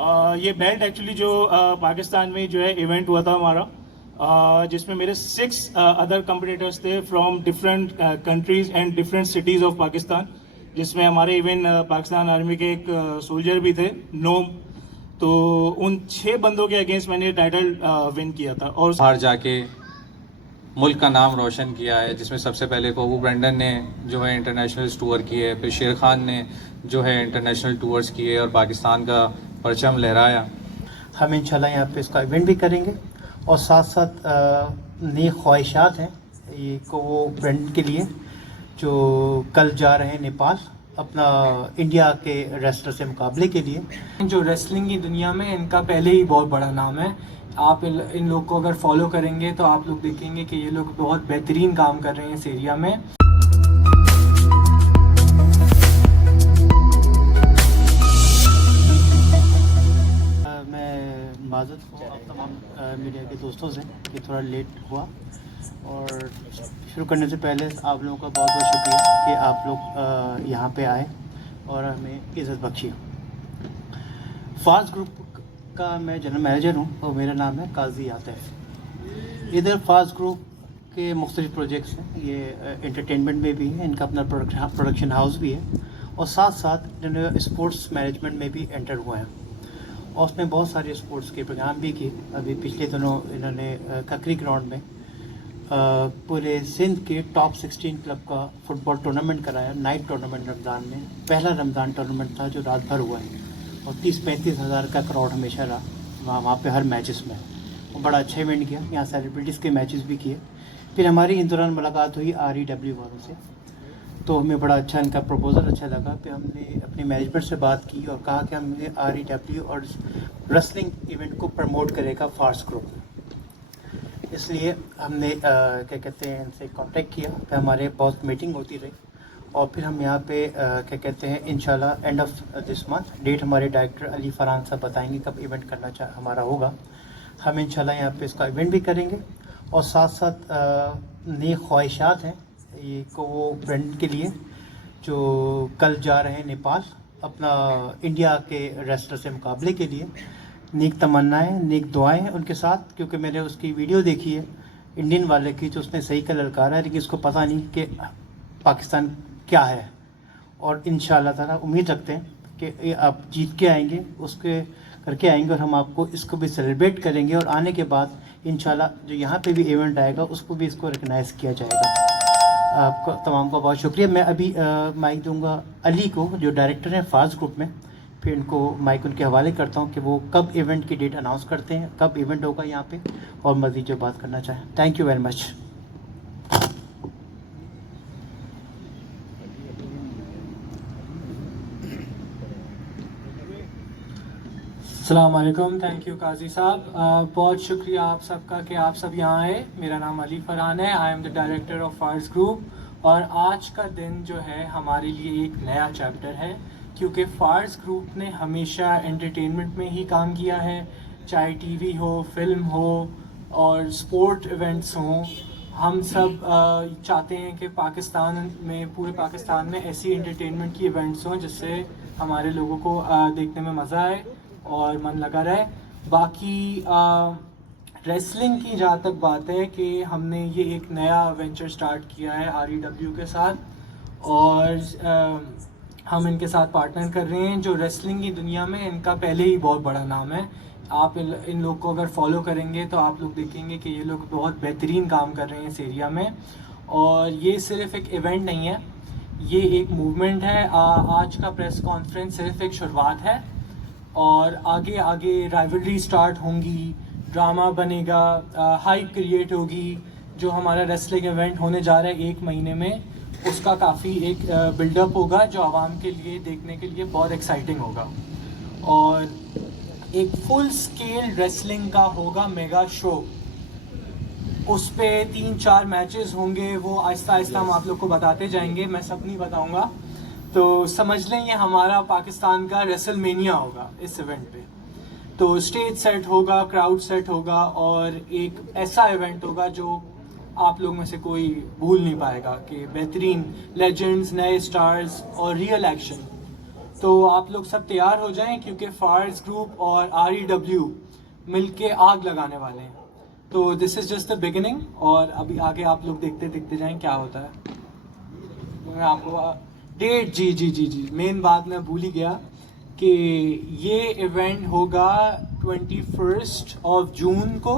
ये belt actually जो पाकिस्तान में जो है इवेंट हुआ था हमारा, जिसमें मेरे 6 अदर कम्पिटिटर्स थे from different countries and different cities of Pakistan, जिसमें हमारे इवन पाकिस्तान आर्मी के एक सोल्जर भी थे, नोम। तो उन 6 बंदों के अगेंस्ट मैंने टाइटल विन किया था और बाहर जाके मुल्क का नाम रोशन किया है, जिसमें सबसे पहले कोबू ब्रेंडन ने जो है इंटरनेशनल टूर किए, फिर शेर खान ने जो है इंटरनेशनल टूर्स किए और पाकिस्तान का परचम लहराया। हम इंशाल्लाह यहाँ पे इसका इवेंट भी करेंगे और साथ साथ नई ख्वाहिशात हैं ये कोबू ब्रेंडन के लिए, जो कल जा रहे हैं नेपाल अपना इंडिया के रेसलर से मुकाबले के लिए। जो रेसलिंग की दुनिया में इनका पहले ही बहुत बड़ा नाम है। आप इन लोग को अगर फॉलो करेंगे तो आप लोग देखेंगे कि ये लोग बहुत बेहतरीन काम कर रहे हैं इस एरिया में। मैं माज़रत हूँ आप तमाम मीडिया के दोस्तों से कि थोड़ा लेट हुआ, और शुरू करने से पहले आप लोगों का बहुत बहुत शुक्रिया कि आप लोग यहाँ पे आए और हमें इज़्ज़त बख्शी। फार्स ग्रुप का मैं जनरल मैनेजर हूँ और मेरा नाम है काजी आतिफ। इधर फार्स ग्रुप के मुख्तलिफ प्रोजेक्ट्स हैं, ये एंटरटेनमेंट में भी है, इनका अपना प्रोडक्शन हाउस भी है, और साथ साथ इन्होंने स्पोर्ट्स मैनेजमेंट में भी एंटर हुए हैं और उसमें बहुत सारे स्पोर्ट्स के प्रोग्राम भी किए। अभी पिछले दिनों इन्होंने ककरी ग्राउंड में पूरे सिंध के टॉप 16 क्लब का फुटबॉल टूर्नामेंट कराया, नाइट टूर्नामेंट रमज़ान में। पहला रमज़ान टूर्नामेंट था जो रात भर हुआ है और 30-35 हज़ार का क्राउड हमेशा रहा वहाँ पे हर मैचेस में। वो बड़ा अच्छा इवेंट किया, यहाँ सेलिब्रिटीज़ के मैचेस भी किए। फिर हमारी इन दौरान मुलाकात हुई REW वालों से, तो हमें बड़ा अच्छा इनका प्रपोज़ल अच्छा लगा। फिर हमने अपने मैनेजमेंट से बात की और कहा कि हमने REW और रेसलिंग इवेंट को प्रमोट करेगा फार्स ग्रुप, इसलिए हमने क्या कहते हैं इनसे कांटेक्ट किया। फिर हमारे बहुत मीटिंग होती रही और फिर हम यहाँ पे क्या कहते हैं इंशाल्लाह end of this month date हमारे डायरेक्टर अली फरहान साहब बताएंगे कब इवेंट करना हमारा होगा। हम इंशाल्लाह यहाँ पे इसका इवेंट भी करेंगे और साथ साथ नई ख्वाहिशात हैं ये कोबू ब्रेंडन के लिए, जो कल जा रहे हैं नेपाल अपना इंडिया के रेसलर से मुकाबले के लिए। नेक तमन्नाएं, नेक दुआएं उनके साथ, क्योंकि मैंने उसकी वीडियो देखी है इंडियन वाले की, जो उसने सही का ललकारा है, लेकिन इसको पता नहीं कि पाकिस्तान क्या है। और इंशाल्लाह ताला उम्मीद रखते हैं कि ये आप जीत के आएंगे, उसके करके आएंगे, और हम आपको इसको भी सेलिब्रेट करेंगे। और आने के बाद इंशाल्लाह जो यहाँ पे भी इवेंट आएगा उसको भी इसको रिकगनाइज़ किया जाएगा। आपका तमाम का बहुत शुक्रिया। मैं अभी माइक दूंगा अली को, जो डायरेक्टर हैं फार्स ग्रुप में, फिर इनको माइक उनके हवाले करता हूँ कि वो कब इवेंट की डेट अनाउंस करते हैं, कब इवेंट होगा यहाँ पे, और मज़ीद जो बात करना चाहें। Thank you very much. अस्सलाम वालेकुम। थैंक यू काजी साहब, बहुत शुक्रिया आप सबका कि आप सब यहाँ आए। मेरा नाम अली फरहान है, I am the director of Fars group, और आज का दिन जो है हमारे लिए एक नया चैप्टर है, क्योंकि फार्स ग्रुप ने हमेशा एंटरटेनमेंट में ही काम किया है, चाहे टीवी हो, फिल्म हो और स्पोर्ट इवेंट्स हों। हम सब चाहते हैं कि पाकिस्तान में, पूरे पाकिस्तान में ऐसी एंटरटेनमेंट की इवेंट्स हों जिससे हमारे लोगों को देखने में मज़ा आए और मन लगा रहे। बाकी रेसलिंग की जहाँ तक बात है कि हमने ये एक नया वेंचर स्टार्ट किया है REW के साथ, और हम इनके साथ पार्टनर कर रहे हैं। जो रेसलिंग की दुनिया में इनका पहले ही बहुत बड़ा नाम है। आप इन लोग को अगर फॉलो करेंगे तो आप लोग देखेंगे कि ये लोग बहुत बेहतरीन काम कर रहे हैं इस एरिया में। और ये सिर्फ एक इवेंट नहीं है, ये एक मूवमेंट है। आज का प्रेस कॉन्फ्रेंस सिर्फ एक शुरुआत है, और आगे आगे राइवलरी स्टार्ट होंगी, ड्रामा बनेगा, हाइप क्रिएट होगी। जो हमारा रेसलिंग इवेंट होने जा रहा है 1 महीने में, उसका काफ़ी एक बिल्डअप होगा जो आवाम के लिए देखने के लिए बहुत एक्साइटिंग होगा। और एक फुल स्केल रेसलिंग का होगा मेगा शो, उस पर 3-4 मैचेस होंगे, वो आहिस्ता आहिस्ता हम आप लोग को बताते जाएंगे, मैं सब नहीं बताऊंगा। तो समझ लें ये हमारा पाकिस्तान का रेसलमेनिया होगा इस इवेंट पे। तो स्टेज सेट होगा, क्राउड सेट होगा, और एक ऐसा इवेंट होगा जो आप लोग में से कोई भूल नहीं पाएगा कि बेहतरीन लेजेंड्स, नए स्टार्स और रियल एक्शन तो आप लोग सब तैयार हो जाएं क्योंकि फार्स ग्रुप और REW मिलके आग लगाने वाले हैं। तो this is just the beginning और अभी आगे आप लोग देखते जाएं क्या होता है। मैं आपको डेट जी मेन बात मैं भूल ही गया कि ये इवेंट होगा 21 जून को,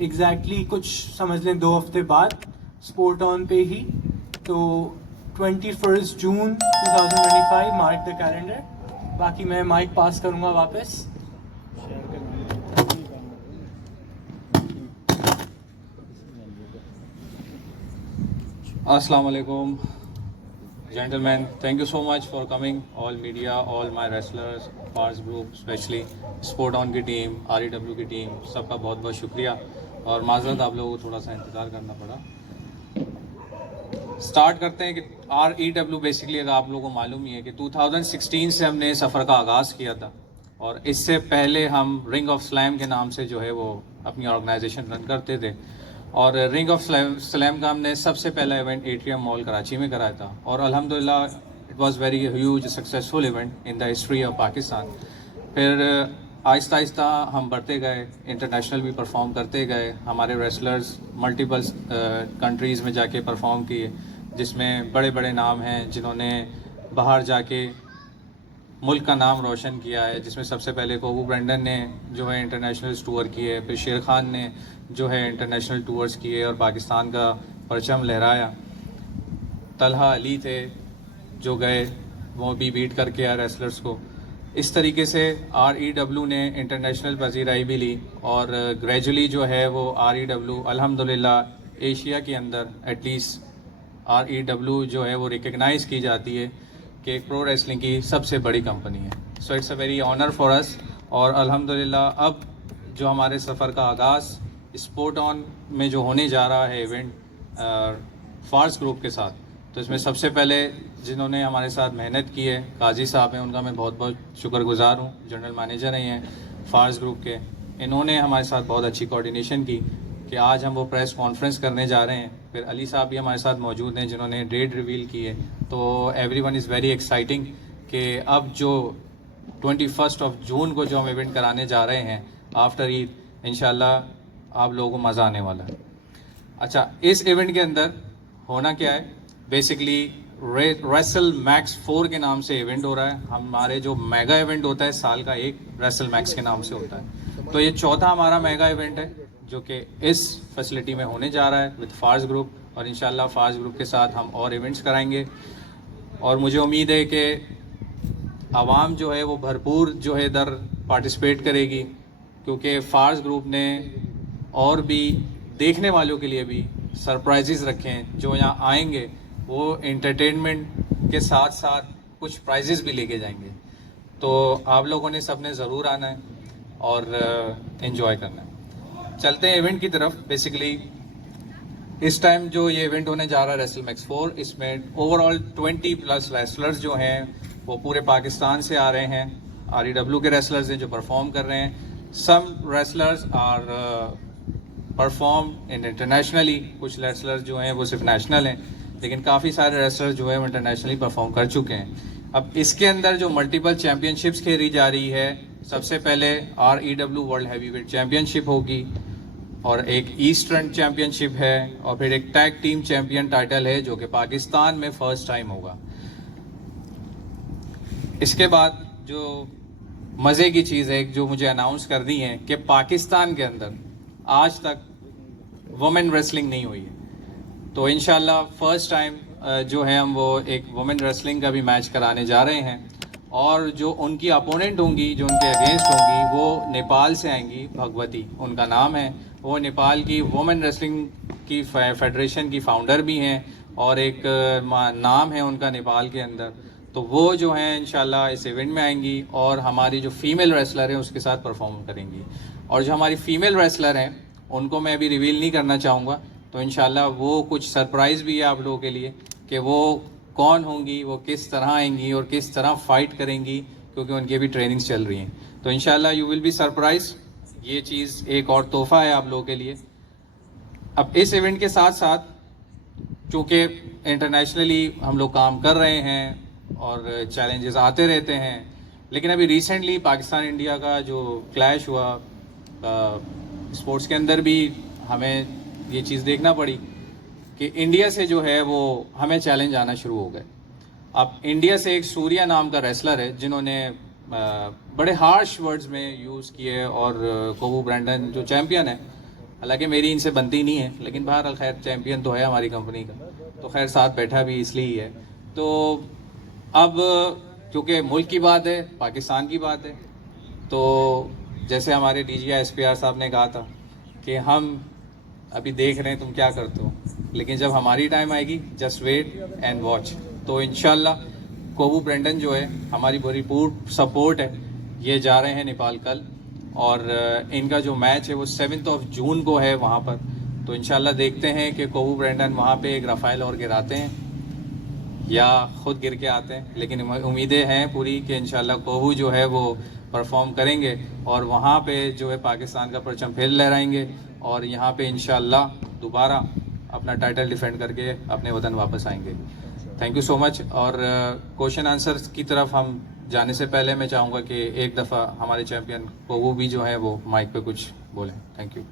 एग्जैक्टली कुछ समझ लें 2 हफ्ते बाद, स्पोर्ट ऑन पे ही। तो 21 जून 2025, मार्क द कैलेंडर। बाकी मैं माइक पास करूंगा वापस। Assalamu alaikum, gentlemen. Thank you so much for coming. All media, all my wrestlers, Fars group, especially Sport On की टीम, REW की टीम, सबका बहुत बहुत शुक्रिया और माजरत आप लोगों को थोड़ा सा इंतज़ार करना पड़ा। स्टार्ट करते हैं कि REW बेसिकली अगर आप लोगों को मालूम ही है कि 2016 से हमने सफ़र का आगाज़ किया था और इससे पहले हम रिंग ऑफ स्लैम के नाम से जो है वो अपनी ऑर्गेनाइजेशन रन करते थे और रिंग ऑफ स्लैम का हमने सबसे पहला इवेंट एट्रियम मॉल कराची में कराया था और अल्हम्दुलिल्लाह it was very huge successful event in the history of Pakistan. फिर आहिस्ता आहिस्ता हम बढ़ते गए, इंटरनेशनल भी परफॉर्म करते गए। हमारे रेसलर्स मल्टीपल कंट्रीज़ में जाके परफॉर्म किए, जिसमें बड़े बड़े नाम हैं जिन्होंने बाहर जाके मुल्क का नाम रोशन किया है, जिसमें सबसे पहले कोबू ब्रेंडन ने जो है इंटरनेशनल टूर किए, फिर शेर खान ने जो है इंटरनेशनल टूर्स किए और पाकिस्तान का परचम लहराया। तलहा अली थे जो गए, वो भी बीट करके आए रेसलर्स को। इस तरीके से REW ने इंटरनेशनल पजीराई भी ली और ग्रेजुअली जो है वो REW अल्हम्दुलिल्लाह एशिया के अंदर एटलीस्ट REW जो है वो रिकग्नाइज़ की जाती है कि एक प्रो रेसलिंग की सबसे बड़ी कंपनी है। So it's a very honour for us और अल्हम्दुलिल्लाह अब जो हमारे सफ़र का आगाज़ स्पोर्ट ऑन में जो होने जा रहा है इवेंट फार्स ग्रुप के साथ, तो इसमें सबसे पहले जिन्होंने हमारे साथ मेहनत की है काजी साहब हैं, उनका मैं बहुत बहुत शुक्रगुजार हूँ। जनरल मैनेजर हैं फार्स ग्रुप के, इन्होंने हमारे साथ बहुत अच्छी कोऑर्डिनेशन की कि आज हम वो प्रेस कॉन्फ्रेंस करने जा रहे हैं। फिर अली साहब भी हमारे साथ मौजूद हैं जिन्होंने डेट रिवील की है। तो एवरीवन इज़ वेरी एक्साइटिंग कि अब जो 21 जून को जो हम इवेंट कराने जा रहे हैं आफ्टर ईद, इंशाल्लाह आप लोगों को मज़ा आने वाला है। अच्छा, इस इवेंट के अंदर होना क्या है, बेसिकली रेसल मैक्स 4 के नाम से इवेंट हो रहा है। हमारे जो मेगा इवेंट होता है साल का एक रेसल मैक्स के नाम से होता है, तो ये चौथा हमारा मेगा इवेंट है जो कि इस फैसिलिटी में होने जा रहा है विद फार्स ग्रुप और इंशाल्लाह फार्स ग्रुप के साथ हम और इवेंट्स कराएंगे। और मुझे उम्मीद है कि आवाम जो है वो भरपूर जो है इधर पार्टिसिपेट करेगी, क्योंकि फार्स ग्रुप ने और भी देखने वालों के लिए भी सरप्राइजेज़ रखे हैं। जो यहाँ आएंगे वो एंटरटेनमेंट के साथ साथ कुछ प्राइजेज़ भी लेके जाएंगे। तो आप लोगों ने सबने ज़रूर आना है और एंजॉय करना है। चलते हैं इवेंट की तरफ। बेसिकली इस टाइम जो ये इवेंट होने जा रहा है रेसल मैक्स 4, इसमें ओवरऑल 20+ रेसलर्स जो हैं वो पूरे पाकिस्तान से आ रहे हैं। REW के रेसलर्स हैं जो परफॉर्म कर रहे हैं। सम रेसलर्स आर परफॉर्म इंटरनेशनली, कुछ रेसलर्स जो हैं वो सिर्फ नेशनल हैं, लेकिन काफ़ी सारे रेसलर्स जो है वो इंटरनेशनली परफॉर्म कर चुके हैं। अब इसके अंदर जो मल्टीपल चैम्पियनशिप्स खेली जा रही है, सबसे पहले REW वर्ल्ड हैवीवेट चैम्पियनशिप होगी और एक ईस्टर्न चैम्पियनशिप है और फिर एक टैग टीम चैम्पियन टाइटल है जो कि पाकिस्तान में फर्स्ट टाइम होगा। इसके बाद जो मज़े की चीज़ है जो मुझे अनाउंस कर दी है कि पाकिस्तान के अंदर आज तक वुमेन रेसलिंग नहीं हुई है, तो इंशाल्लाह फर्स्ट टाइम जो है हम वो एक वुमेन रेसलिंग का भी मैच कराने जा रहे हैं। और जो उनकी अपोनेंट होंगी, जो उनके अगेंस्ट होंगी, वो नेपाल से आएंगी। भगवती उनका नाम है, वो नेपाल की वुमेन रेसलिंग की फेडरेशन की फाउंडर भी हैं और एक नाम है उनका नेपाल के अंदर। तो वो जो हैं इंशाल्लाह इस इवेंट में आएंगी और हमारी जो फीमेल रेसलर हैं उसके साथ परफॉर्म करेंगी। और जो हमारी फीमेल रेसलर हैं उनको मैं अभी रिवील नहीं करना चाहूँगा, तो इंशाल्लाह वो कुछ सरप्राइज़ भी है आप लोगों के लिए कि वो कौन होंगी, वो किस तरह आएंगी और किस तरह फाइट करेंगी, क्योंकि उनकी भी ट्रेनिंग्स चल रही हैं। तो इंशाल्लाह यू विल बी सरप्राइज। ये चीज़ एक और तोहफा है आप लोगों के लिए। अब इस इवेंट के साथ साथ चूँकि इंटरनेशनली हम लोग काम कर रहे हैं और चैलेंजेस आते रहते हैं। लेकिन अभी रिसेंटली पाकिस्तान इंडिया का जो क्लैश हुआ, स्पोर्ट्स के अंदर भी हमें ये चीज़ देखना पड़ी कि इंडिया से जो है वो हमें चैलेंज आना शुरू हो गए। अब इंडिया से एक सूर्या नाम का रेसलर है जिन्होंने बड़े हार्श वर्ड्स में यूज़ किए, और कोबू ब्रैंडन जो चैम्पियन है, हालांकि मेरी इनसे बनती नहीं है, लेकिन बहरहाल खैर चैम्पियन तो है हमारी कंपनी का, तो खैर साथ बैठा भी इसलिए ही है। तो अब क्योंकि मुल्क की बात है, पाकिस्तान की बात है, तो जैसे हमारे DGI SPR साहब ने कहा था कि हम अभी देख रहे हैं तुम क्या करते हो, लेकिन जब हमारी टाइम आएगी जस्ट वेट एंड वॉच। तो इंशाल्लाह कोबू ब्रैंडन जो है, हमारी पूरी सपोर्ट है, ये जा रहे हैं नेपाल कल, और इनका जो मैच है वो 7 जून को है वहाँ पर। तो इंशाल्लाह देखते हैं कि कोबू ब्रैंडन वहाँ पे एक राफेल और गिराते हैं या ख़ुद गिर के आते हैं, लेकिन उम्मीदें हैं पूरी कि इंशाल्लाह कोबू जो है वो परफॉर्म करेंगे और वहाँ पे जो है पाकिस्तान का परचम फिर लहराएंगे, और यहाँ पे इंशाल्लाह दोबारा अपना टाइटल डिफेंड करके अपने वतन वापस आएंगे। Thank you so much. और क्वेश्चन आंसर की तरफ हम जाने से पहले मैं चाहूँगा कि एक दफ़ा हमारे चैम्पियन कोबू भी जो है वो माइक पे कुछ बोलें। Thank you.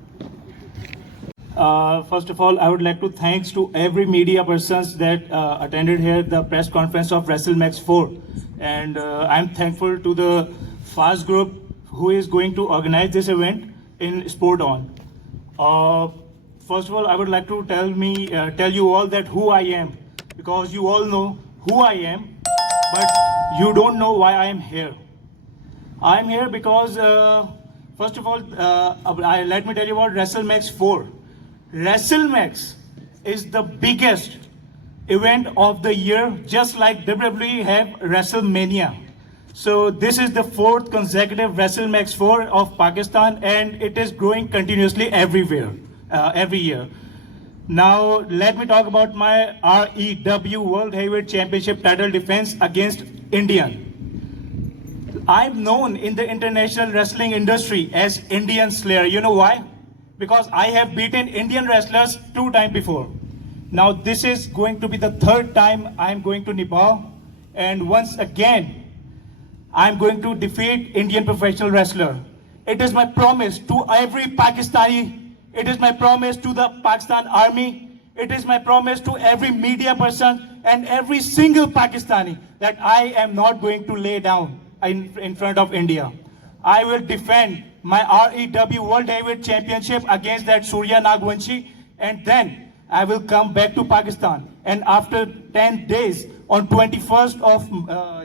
First of all, I would like to thanks to every media persons that attended here the press conference of WrestleMax 4, and I'm thankful to the Fast Group who is going to organize this event in Sport On. First of all, I would like to tell you all that who I am, because you all know who I am, but you don't know why I am here. I am here because first of all, let me tell you about WrestleMax 4. WrestleMax is the biggest event of the year, just like WWE have WrestleMania. So this is the 4th consecutive WrestleMax 4 of Pakistan, and it is growing continuously everywhere, every year. Now let me talk about my REW World Heavyweight Championship title defense against Indian. I'm known in the international wrestling industry as Indian Slayer. You know why? Because I have beaten Indian wrestlers 2 times before. Now this is going to be the 3rd time I'm going to Nepal, and once again I'm going to defeat Indian professional wrestler. It is my promise to every Pakistani, it is my promise to the Pakistan Army, it is my promise to every media person and every single Pakistani that I am not going to lay down in front of India. I will defend my REW World Heavyweight Championship against that Surya Nagwanshi, and then I will come back to Pakistan. And after 10 days, on 21st of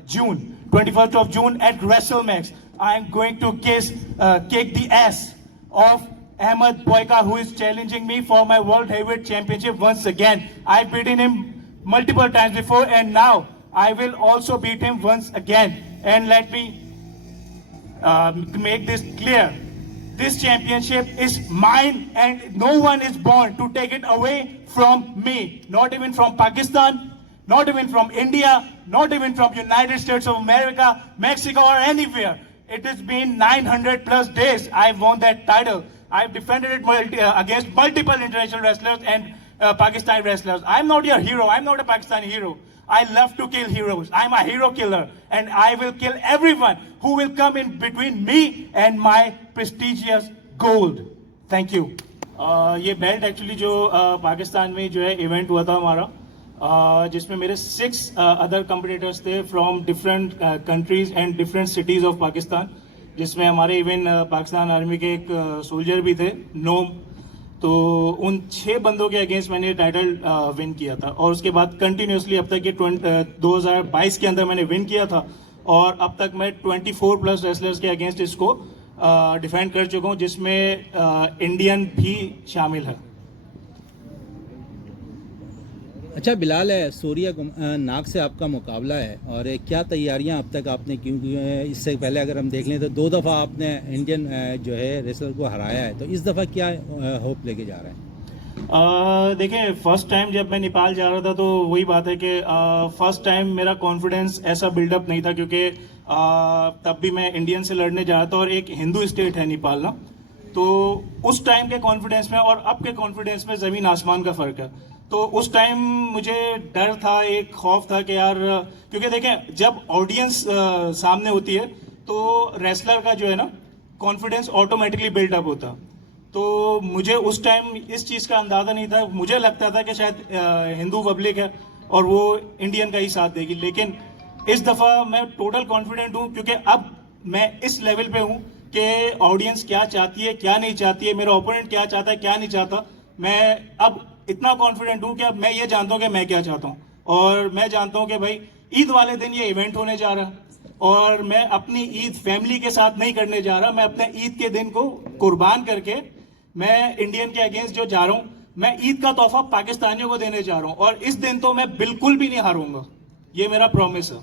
June at WrestleMax, I am going to kick the ass of Ahmed Boyka, who is challenging me for my World Heavyweight Championship once again. I've beaten him multiple times before, and now I will also beat him once again. And let me make this clear. This championship is mine, and no one is born to take it away from me. Not even from Pakistan, not even from India, not even from United States of America, Mexico, or anywhere. It has been 900 plus days I've won that title. I've defended it against multiple international wrestlers and Pakistani wrestlers. I'm not your hero. I'm not a Pakistani hero. I love to kill heroes. I'm a hero killer, and I will kill everyone who will come in between me and my prestigious gold. Thank you. ये belt actually जो पाकिस्तान में जो है event हुआ था हमारा, जिसमें मेरे 6 अदर कम्पिटिटर्स थे from different countries and different cities of Pakistan, जिसमें हमारे इवन पाकिस्तान आर्मी के एक सोल्जर भी थे, नोम। तो उन 6 बंदों के अगेंस्ट मैंने टाइटल विन किया था, और उसके बाद कंटिन्यूसली अब तक ये 2022 के अंदर मैंने विन किया था, और अब तक मैं 24 प्लस रेसलर्स के अगेंस्ट इसको डिफेंड कर चुका हूँ, जिसमें इंडियन भी शामिल है। अच्छा बिलाल, है सूर्या नाग से आपका मुकाबला है, और क्या तैयारियां अब तक आपने, क्योंकि इससे पहले अगर हम देख लें तो 2 दफ़ा आपने इंडियन जो है रेसलर को हराया है, तो इस दफ़ा क्या होप लेके जा रहे हैं? देखिए, फर्स्ट टाइम जब मैं नेपाल जा रहा था तो वही बात है कि फर्स्ट टाइम मेरा कॉन्फिडेंस ऐसा बिल्डअप नहीं था, क्योंकि तब भी मैं इंडियन से लड़ने जा रहा था, और एक हिंदू स्टेट है नेपाल ना, तो उस टाइम के कॉन्फिडेंस में और अब के कॉन्फिडेंस में ज़मीन आसमान का फ़र्क है। तो उस टाइम मुझे डर था, एक खौफ था कि यार, क्योंकि देखें जब ऑडियंस सामने होती है तो रेसलर का जो है ना कॉन्फिडेंस ऑटोमेटिकली बिल्डअप होता। तो मुझे उस टाइम इस चीज़ का अंदाज़ा नहीं था, मुझे लगता था कि शायद हिंदू पब्लिक है और वो इंडियन का ही साथ देगी, लेकिन इस दफ़ा मैं टोटल कॉन्फिडेंट हूँ, क्योंकि अब मैं इस लेवल पे हूँ कि ऑडियंस क्या चाहती है क्या नहीं चाहती है, मेरा ओपोनेंट क्या चाहता है क्या नहीं चाहता। मैं अब इतना कॉन्फिडेंट हूँ कि अब मैं ये जानता हूँ कि मैं क्या चाहता हूँ, और मैं जानता हूँ कि भाई ईद वाले दिन ये इवेंट होने जा रहा है और मैं अपनी ईद फैमिली के साथ नहीं करने जा रहा, मैं अपने ईद के दिन को कुर्बान करके मैं इंडियन के अगेंस्ट जो जा रहा हूँ, मैं ईद का तोहफा पाकिस्तानियों को देने जा रहा हूँ, और इस दिन तो मैं बिल्कुल भी नहीं हारूंगा, ये मेरा प्रॉमिस है।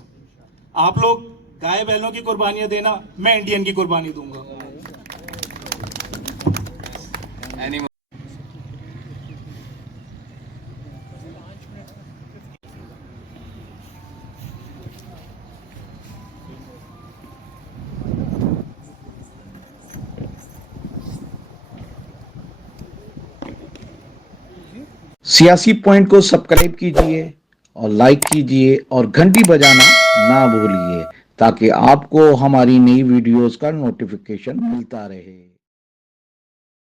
आप लोग गाय बैलों की कुर्बानियां देना, मैं इंडियन की कुर्बानी दूंगा। Any सियासी पॉइंट को सब्सक्राइब कीजिए और लाइक कीजिए और घंटी बजाना ना भूलिए ताकि आपको हमारी नई वीडियोस का नोटिफिकेशन मिलता रहे।